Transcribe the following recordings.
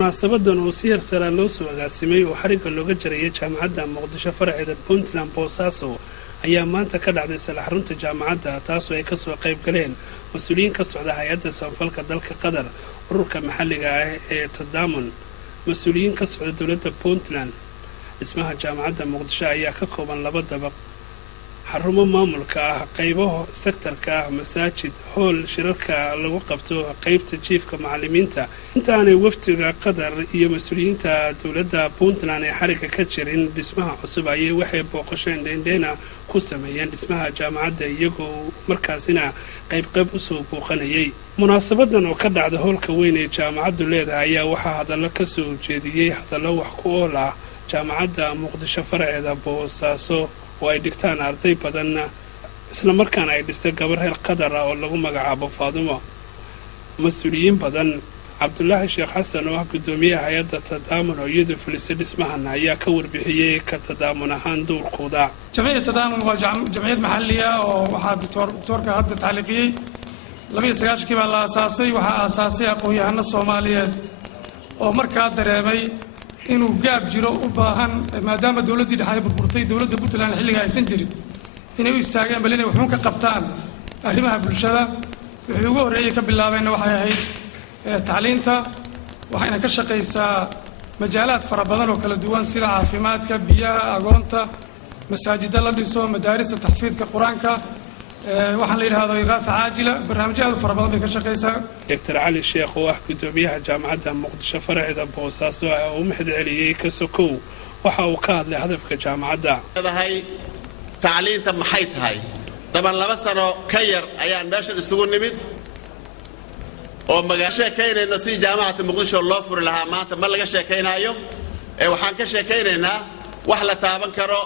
munaasabadan oo si hersara loo soo agaasimay oo xariga looga jarayay jaamacadda Muqdisho faraceeda Puntland Boosaaso ayaa maanta ka dhacday xarunta jaamacadda taasoo ay ka soo qayb galeen mas'uuliyiin ka socda hay'adda samafalka dalka Qatar ururka maxalliga ah ee Tadaamun mas'uuliyiin ka socda dawladda Puntland dhismaha jaamacadda Muqdisho ayaa ka kooban laba dabaq xarumo maamulka ah qaybaha sektorka ah masaajid hool shirarka lagu qabto qaybta jiifka macallimiinta intaanay waftiga Qatar iyo mas'uuliyiinta dawladda Puntland ee xariga ka jirin dhismaha cusub ayay waxay booqasheen dheendheena ku sameeyeen dhismaha jaamacadda iyagoo markaasina qayb u soo booqanayay munaasabadan oo ka dhacday hoolka weyn ee jaamacaddu leedahay ayaa waxaa hadallo ka soo jeediyay hadallo wax ku ool ah jaamacadda Muqdisho faraceeda Boosaaso oo ay dhigtaan arday badan isla markaana ay dhistay gabar reer Qatar ah oo lagu magacaabo Faadimo mas'uuliyiin badan Cabdullaahi Sheekh Xasan oo gudoomiyaha hay'adda Tadaamun oo iyadu fulisay dhismahan ayaa ka warbixiyay ka Tadaamun ahaan doorkooda jamciyadda Tadaamun waa jamciyad maxalli ah oo waxaa doctorka hadda taaliqiyay 29 baa la aasaasay waxaa aasaasay aqoon-yahano Soomaaliyeed oo markaa dareemay inuu gaab jiro u baahan maadaama dawladdii dhexe ay burburtay dawladda Puntland xilliga aysan jirin inay u istaageen bal inay wuxuun ka qabtaan arrimaha bulshada wixii ugu horreeyay ka bilaabeen waxay ahayd tacliinta waxayna ka shaqaysaa majaalaad fara badan oo kala duwan sida caafimaadka biyaha agoonta masaajidda la dhiso madaarista taxfiidka quraanka waxaan la yiraahdo iqaata caajila barnaamijyada fara badan bay ka shaqaysaa Dr. Ali Sheekh oo ah gudoomiyaha jaamacadda Muqdisho faraceeda Boosaaso oo u mahadceliyay ka sokow waxa uu ka hadlay hadafka jaamacadda tacliinta maxay tahay daban 2 sano ka yar ayaan meeshan isugu nimid oo magaasha keenayna si jaamacadda Muqdisho loo furi lahaa maanta ma laga sheekaynayo waxaan ka sheekaynaynaa wax la taaban karo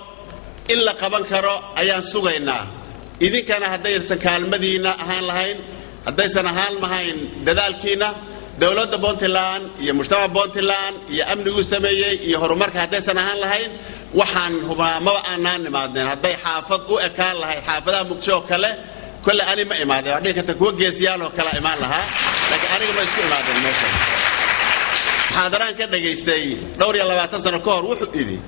in la qaban karo ayaan sugaynaa idinkana haddaysan kaalmadiina ahaan lahayn haddaysan ahaan lahayn dadaalkiina dawladda Puntland iyo mujtamaca Puntland iyo amnigu sameeyay iyo horumarka haddaysan ahaan lahayn waxaan hubaa ma aanan imaadeen hadday xaafad u ekaan lahayd xaafadaha Muqdisho kale kale ani ma imaadeen wax dhigata kuwa geesiyaal oo kala imaan lahaa laakiin aniga ma isku imaadeen meeshan xaadaraan ka dhageystay dhowr iyo 20 sano ka hor wuxuu yiri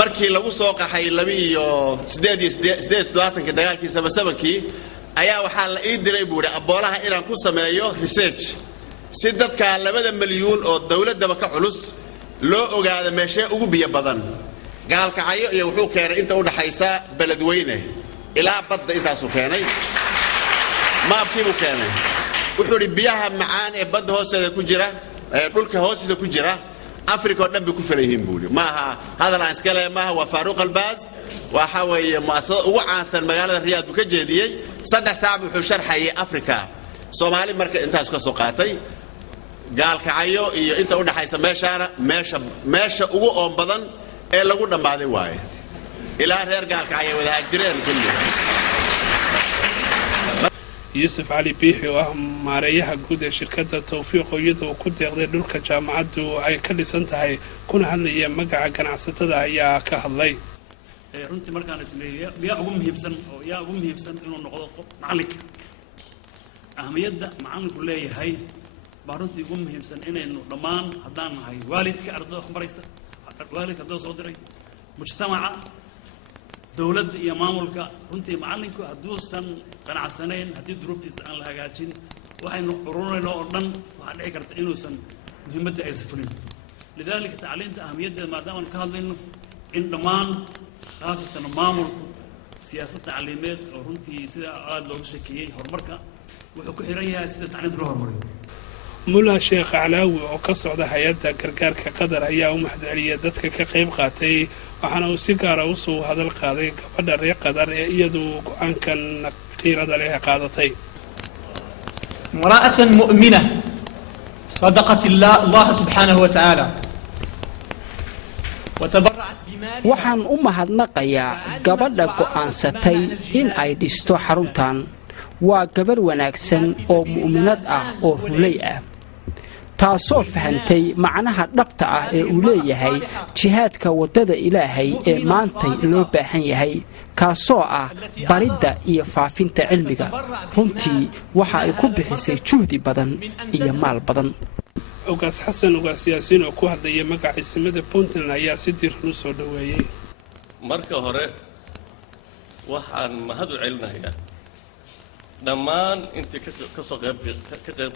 markii lagu soo qaxay 28 dagaalkii sabasabankii ayaa waxaa la ii diray buuri aboolaha inaan ku sameeyo research si dadka 2 milyan oo dawladda ka culus loo ogaado meesha ugu biyo badan gaalkacayo iyo wuxuu keenay inta u dhaxaysa beledweyne ilaa badda intaas uu keenay maabkii uu keenay wuxuu biyaha macaan ee badda hoosteeda ku jira dhulka hoostiisa ku jira Afrika oo dhan ku filayeen buuli maaha hadal aan iska leeyahay waa Faaruq Albaaz waxa weeye muasasada ugu caansan magaalada Riyaad buu ka jeediyay 3 saac wuxuu sharxayay Afrika Soomaali marka intaas ka soo qaatay gaalkacayo iyo inta u dhaxaysa meesha ugu oon badan ee lagu dhamaaday waaye ilaa reer gaalkacayo wada jireen kulliga Yusuf Ali Biixi oo ah maareeyaha guud ee shirkadda Tawfiiq iyadoo ku deeqday dhulka jaamacaddu ay ka dhisan tahay kuna hadlaya magaca ganacsatada ayaa ka hadlay runtii markaan isleeyahay yaa ugu muhiimsan inuu noqdo macallin ahmiyadda macallinku leeyahay baa runtii ugu muhiimsan inaynu dhammaan haddaan nahay waalidka ardayda wax baraysa waalidka ardayda soo diray mujtamaca dawladda iyo maamulka runtii macallinku hadduusan qanacsanayn haddii duruuftiisa aan la hagaajin waxaynu ururayno oo dhan waxaa dhici karta inuusan muhiimadda aysan fulin lidaalika tacliinta ahmiyaddeeda maadaama aan ka hadlayno in dhammaan khaasatan maamulku siyaasad tacliimeed oo runtii sida aad looga sheekeeyey horumarka wuxuu ku xiran yahay sida tacliinta loo horumariyo Mula Sheekh Calaawi oo ka socda hay'adda gargaarka Qatar ayaa u mahadceliyay dadka ka qayb qaatay waxaana uu si gaar ah u soo hadal qaaday gabadha reer Qatar ee iyadu go'aankan qiirada leh qaadatay امرأة مؤمنة صدقت الله سبحانه وتعالى وتبرعت بمالها waxaan u mahadnaqayaa gabadha go'aansatay in ay dhisto xaruntan waa gabar wanaagsan oo mu'minad ah oo hulay ah taasoo fahantay macnaha dhabta ah ee uu leeyahay jihaadka wadada Ilaahay ee maanta loo baahan yahay kaasoo ah baridda iyo faafinta cilmiga runtii waxa ay ku bixisay juhdi badan iyo maal badan ogaas xasan ogaas yaasiin oo ku hadlaya magaca ismada Puntland ayaa si diiran u soo dhaweeyay. marka hore waxaan mahad u celinayaa dhammaan intii ka soo qayb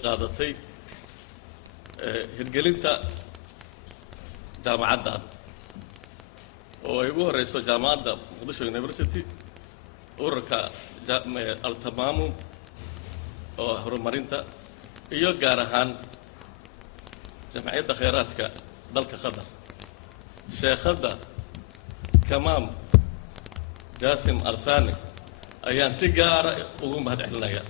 qaadatay hirgelinta jaamacaddan oo ay ugu horeyso jaamacadda Muqdisho University ururka al-Tamaamum oo horumarinta iyo gaar ahaan jamciyadda khayraadka dalka Qatar sheekhada kamaam jaasim althani ayaan si gaara ugu mahad celinayaa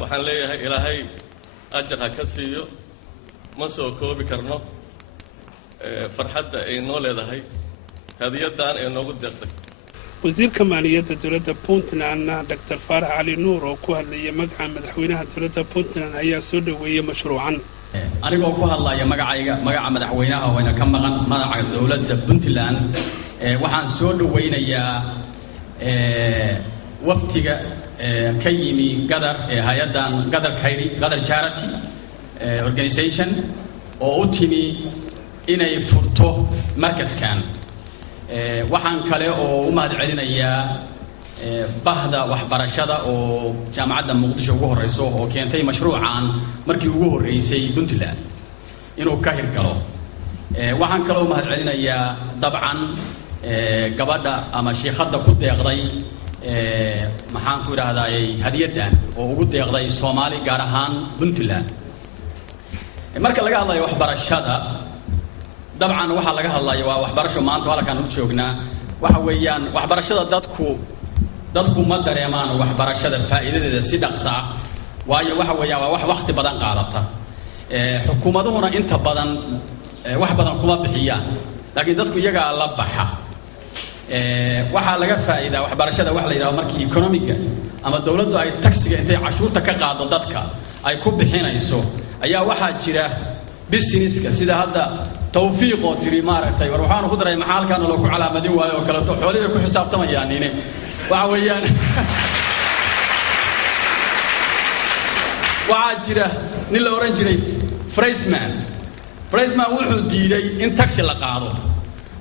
waxaan leeyahay ilaahay ajar ha ka siiyo ma soo koobi karno farxadda ay noo leedahay hadiyadan ay noogu deeqday wasiirka maaliyadda dowladda Puntland Dr. Farax Ali Nuur oo ku hadlaya magaca madaxweynaha dowladda Puntland ayaa soo dhaweeyay mashruucan anigoo ku hadlaya magaca madaxweynaha oo ka maqan magaca dowladda Puntland waxaan soo dhaweynayaa waftiga ka yimi Qatar hay'adan Qatar Charity Organization oo u timi inay furto markaskan waxaan kale oo u mahad celinayaa bahda waxbarashada oo jaamacadda Muqdisho ugu horeyso oo keentay mashruucan markii ugu horeysay Puntland inuu ka hirgalo waxaan kale oo mahad celinayaa dabcan gabadha ama sheekhada ku deeqday maxaan ku yiraahdaa hadiyadan oo ugu deeqday Soomaali gaar ahaan Puntland marka laga hadlayo waxbarashada dabcan waxa laga hadlayo waa waxbarasho maanta halkan u joognaa waxa weeyaan waxbarashada dadku ma dareemaan waxbarashada faa'iidadeeda si dhaqso ah waayo waxa weeyaan waa wax waqti badan qaadata xukuumaduhuna inta badan wax badan kuma bixiyaan laakiin dadku iyaga la baxa waxa laga faa'iidaa waxbarashada wax la yiraahdo markii economiga ama dawladdu ay taxiga intay cashuurta ka qaado dadka ay ku bixinayso ayaa waxa jira businesska sida hadda توفيق وتري ماركتي وروحان قدرة محل كانوا لو على مدين وكلا حولي يكون حساب تما يعني وعويان وعاجرة نيل أورنجري فريسمان وحول ديدي إن تاكسي لقاضو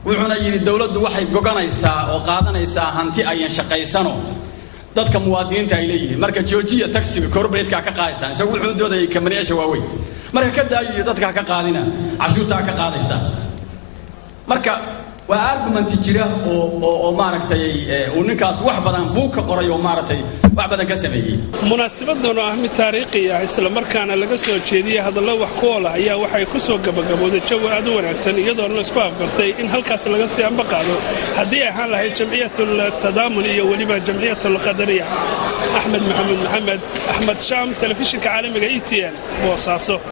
وحنا يجي الدولة دوحي جوجانيسا وقادنيسا هنتي أي شقيسانو dadka muwaadiniinta ay leeyihiin marka joojiya taxiga corporate-ka ka qaadaysan isagu wuxuu dooday kamaniyaasha waaweyn marka ka daayo dadka ka qaadina cashuurta ka qaadaysa marka waa argument jira oo maaragtay uu ninkaas wax badan buu ka qoray oo maaragtay wax badan ka sameeyay munaasabadan oo ah mid taariikhi ah isla markaana laga soo jeediyay hadallo wax ku ool ayaa waxay ku soo gabagabowday jawi aad u wanaagsan iyadoo la isku afgartay in halkaas laga sii amba qaado haddii ahaan lahayd jamciyatul tadaamun iyo waliba jamciyatul qadariya axmed maxamed Shaam telefishinka caalamiga ETN boosaaso